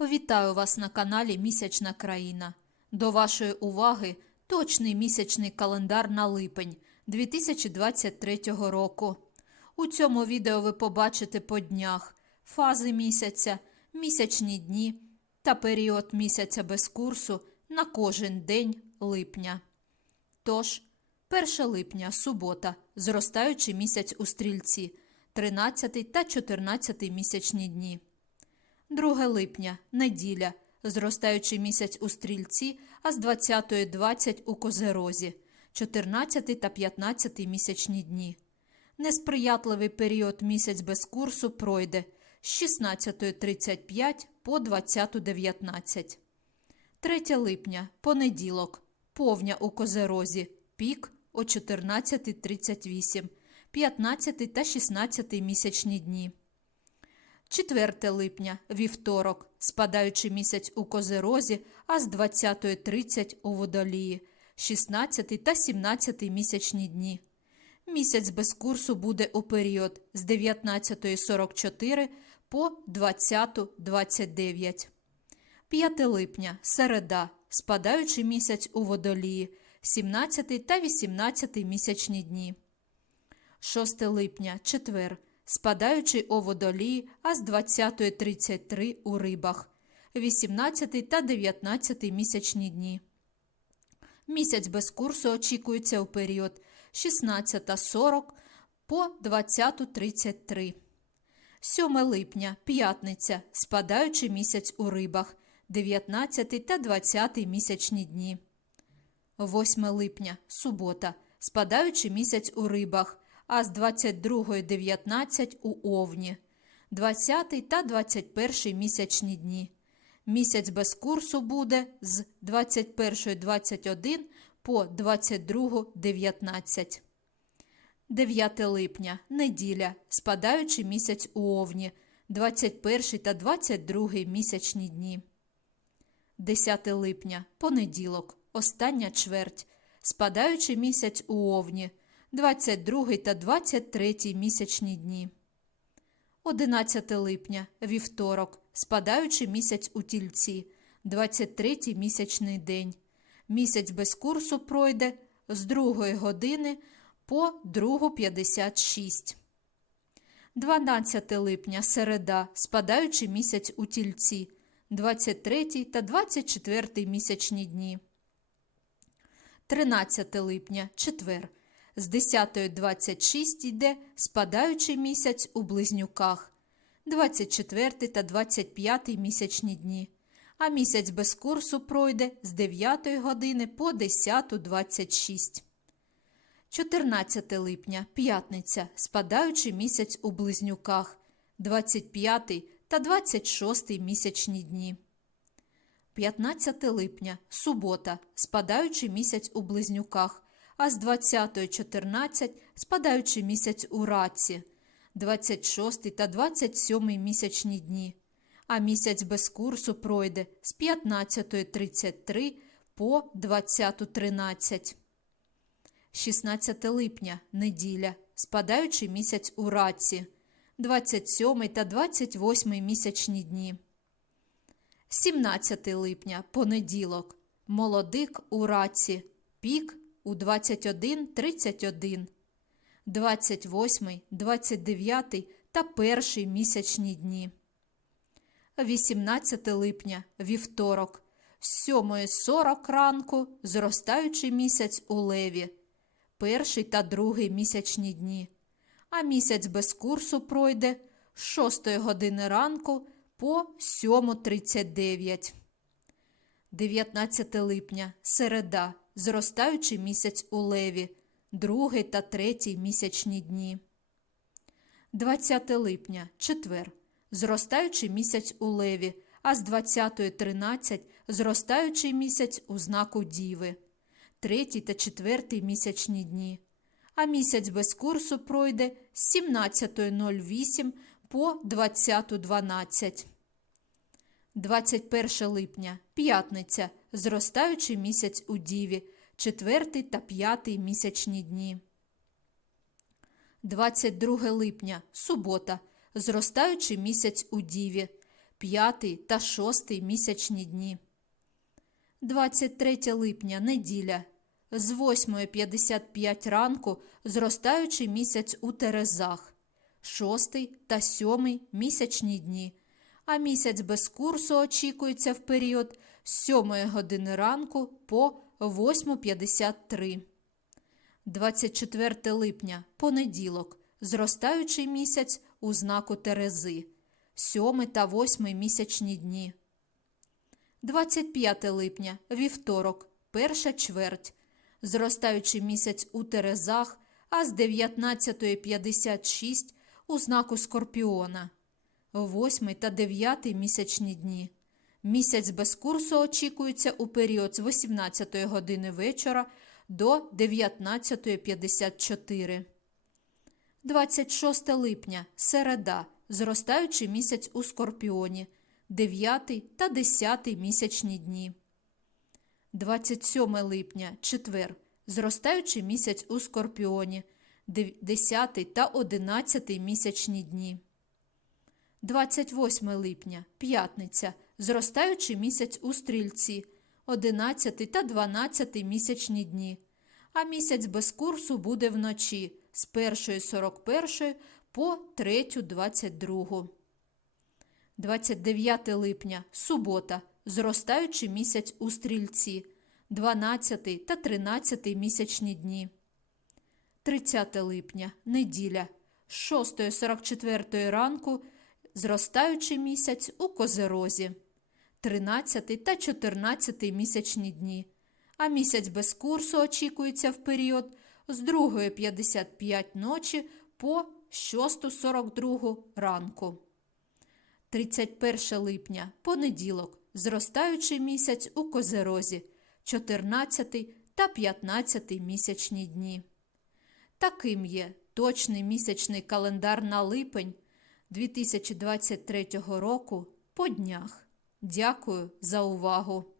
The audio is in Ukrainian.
Вітаю вас на каналі Місячна країна. До вашої уваги точний місячний календар на липень 2023 року. У цьому відео ви побачите по днях фази місяця, місячні дні та період місяця без курсу на кожен день липня. Тож, 1 липня, субота, зростаючий місяць у стрільці, 13 та 14 місячні дні. 2 липня, неділя, зростаючий місяць у стрільці, а з 20.20 у козерозі, 14 та 15 місячні дні. Несприятливий період місяць без курсу пройде з 16.35 по 20.19. 3 липня, понеділок, повня у козерозі, пік о 14.38, 15 та 16 місячні дні. 4 липня, вівторок, спадаючий місяць у Козерозі, а з 20.30 у Водолії, 16 та 17 місячні дні. Місяць без курсу буде у період з 19.44 по 20.29. 5 липня, середа, спадаючий місяць у Водолії, 17 та 18 місячні дні. 6 липня, четвер, спадаючий у водолії, а з 20.33 у рибах, 18 та 19 місячні дні. Місяць без курсу очікується у період 16.40 по 20.33. 7 липня, п'ятниця, спадаючий місяць у рибах, 19 та 20 місячні дні. 8 липня, субота, спадаючий місяць у рибах, а з 22.19 у Овні, 20 та 21 місячні дні. Місяць без курсу буде з 21.21 по 22.19. 9 липня, неділя, спадаючий місяць у Овні, 21 та 22 місячні дні. 10 липня, понеділок, остання чверть, спадаючий місяць у Овні, 22 та 23 місячні дні. 11 липня, вівторок, спадаючий місяць у тільці, 23 місячний день. Місяць без курсу пройде з 2 години по 2.56. 12 липня, середа, спадаючий місяць у тільці, 23 та 24 місячні дні. 13 липня, четвер, з 10.26 йде спадаючий місяць у близнюках, 24 та 25 місячні дні, а місяць без курсу пройде з 9 години по 10.26. 14 липня, п'ятниця, спадаючий місяць у близнюках, 25 та 26 місячні дні. 15 липня, субота, спадаючий місяць у близнюках, а з 20.14 спадаючий місяць у раці, 26 та 27 місячні дні, а місяць без курсу пройде з 15.33 по 20.13. 16 липня, неділя, спадаючий місяць у раці, 27 та 28 місячні дні. 17 липня, понеділок, молодик у раці, пік у 21.31, 28, 29 та перший місячні дні. 18 липня, вівторок, з 7.40 ранку зростаючий місяць у леві, перший та другий місячні дні, а місяць без курсу пройде з 6 години ранку по 7.39. 19 липня, середа, зростаючий місяць у леві, другий та третій місячні дні. 20 липня, четвер, зростаючий місяць у леві, а з 20.13 зростаючий місяць у знаку Діви, третій та четвертий місячні дні. А місяць без курсу пройде з 17.08 по 20.12. 21 липня, п'ятниця, зростаючий місяць у Діві, четвертий та п'ятий місячні дні. 22 липня, субота, зростаючий місяць у Діві, п'ятий та шостий місячні дні. 23 липня неділя. З 8.55 ранку зростаючий місяць у Терезах, шостий та сьомий місячні дні, а місяць без курсу очікується в період з 7 години ранку по 8.53. 24 липня понеділок. Зростаючий місяць у знаку Терези, 7 та 8 місячні дні. 25 липня вівторок, перша чверть. Зростаючий місяць у Терезах, а з 19.56 у знаку Скорпіона. 8 та 9 місячні дні. Місяць без курсу очікується у період з 18 години вечора до 19.54. 26 липня середа. Зростаючий місяць у Скорпіоні. 9 та 10 місячні дні. 27 липня четвер. Зростаючий місяць у Скорпіоні. 10 та 11 місячні дні. 28 липня п'ятниця. Зростаючий місяць у стрільці. 11 та 12 місячні дні. А місяць без курсу буде вночі з 1.41 по 3.22. 29 липня субота. Зростаючий місяць у стрільці. 12 та 13 місячні дні. 30 липня неділя. З 6.44 ранку зростаючий місяць у козерозі. 13 та 14 місячні дні. А місяць без курсу очікується в період з 2.55 ночі по 6.42 ранку. 31 липня понеділок. Зростаючий місяць у козерозі. 14 та 15 місячні дні. Таким є точний місячний календар на липень 2023 року по днях. Дякую за увагу!